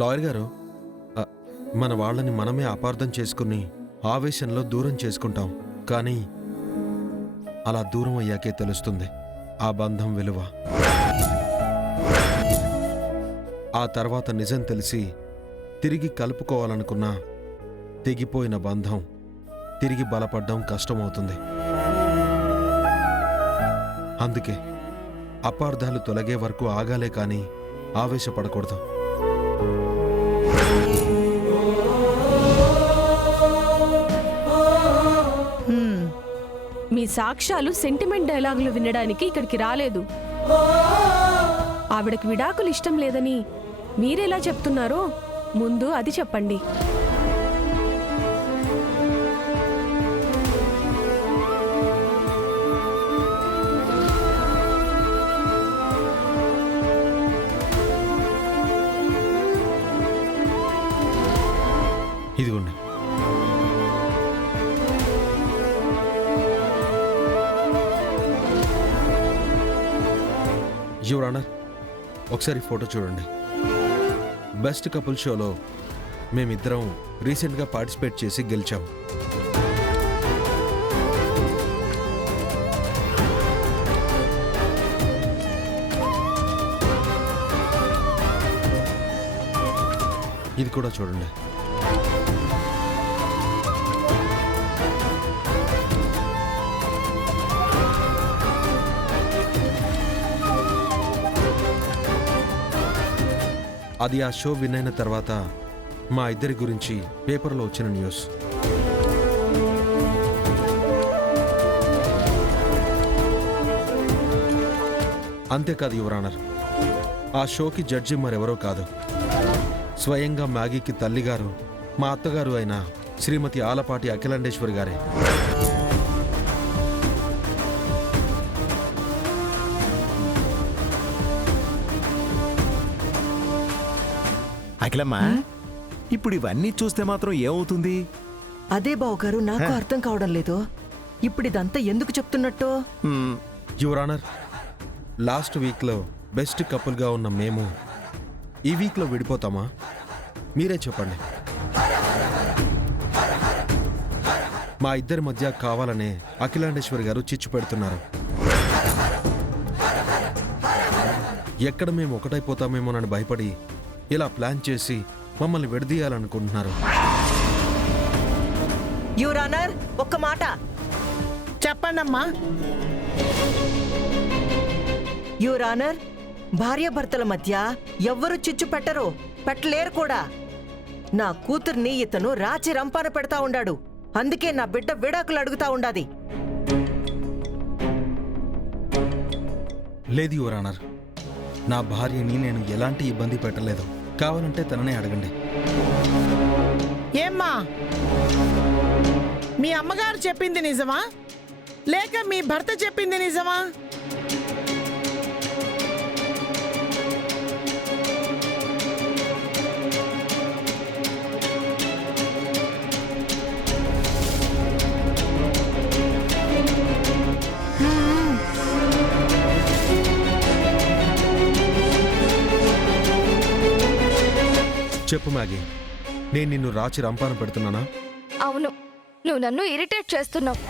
Lawyer గారు, అ, మన వాళ్ళని మనమే అపార్థం చేసుకుని ఆవేశంలో దూరం చేసుకుంటాం. కానీ అలా దూరం అయ్యాకే తెలుస్తుంది ఆ బంధం విలువ. ఆ తర్వాత నిజం తెలిసి తిరిగి కలుపుకోవాలనుకున్నా తెగిపోయిన బంధం తిరిగి బలపడ్డం కష్టమవుతుంది. అందుకే అపార్థాలు తొలగే వరకు ఆగాలే కానీ ఆవేశపడకూడదు. మీ సాక్ష్యాలు సెంటిమెంట్ డైలాగులు వినడానికి ఇక్కడికి రాలేదు. ఆవిడకి విడాకులు ఇష్టం లేదని మీరెలా చెప్తున్నారో ముందు అది చెప్పండి. ఇదిగోండి. యువర్ ఆనర్, ఒకసారి ఫోటో చూడండి. బెస్ట్ కపుల్ షోలో మేమిద్దరం రీసెంట్గా పార్టిసిపేట్ చేసి గెలిచాం. ఇది కూడా చూడండి. అది ఆ షో విన్ అయిన తర్వాత మా ఇద్దరి గురించి పేపర్లో వచ్చిన న్యూస్. అంతేకాదు యువర్ ఆనర్, ఆ షోకి జడ్జి మరెవరో కాదు, స్వయంగా మ్యాగీకి తల్లిగారు, మా అత్తగారు అయిన శ్రీమతి ఆలపాటి అఖిలాండేశ్వరి గారే. అఖిలమ్మా, ఇప్పుడు ఇవన్నీ చూస్తే మాత్రం ఏమవుతుంది? అదే బావగారు నాకు అర్థం కావడం లేదు. ఇప్పుడు ఇదంతా ఎందుకు చెప్తున్నట్టు? యువర్ ఆనర్, లాస్ట్ వీక్లో బెస్ట్ కపుల్గా ఉన్న మేము ఈ వీక్లో విడిపోతామా? మీరే చెప్పండి. మా ఇద్దరి మధ్య కావాలనే అఖిలాండేశ్వరి గారు చిచ్చు పెడుతున్నారు. ఎక్కడ మేము ఒకటైపోతామేమోనని భయపడి ఇలా ప్లాన్ చేసి మమ్మల్ని విడదీయాలనుకుంటున్నారు. యువర్ ఆనర్, ఒక్క మాట చెప్పండమ్మా. యువర్ ఆనర్, భార్యాభర్తల మధ్య ఎవ్వరూ చిచ్చు పెట్టరు, పెట్టలేరు కూడా. నా కూతుర్ని ఇతను రాచి రంపాన పెడతా ఉండాడు. అందుకే నా బిడ్డ విడాకులు అడుగుతా ఉండాది. లేదు యువర్ ఆనర్, నా భార్యని నేను ఎలాంటి ఇబ్బంది పెట్టలేదు. కావాలంటే తననే అడగండి. ఏమ్మా, మీ అమ్మగారు చెప్పింది నిజమా లేక మీ భర్త చెప్పింది నిజమా? చెప్పు మ్యాగీ, నేను నిన్ను రాచి రంపాన పెడుతున్నానా? అవును, నువ్వు నన్ను ఇరిటేట్ చేస్తున్నావు.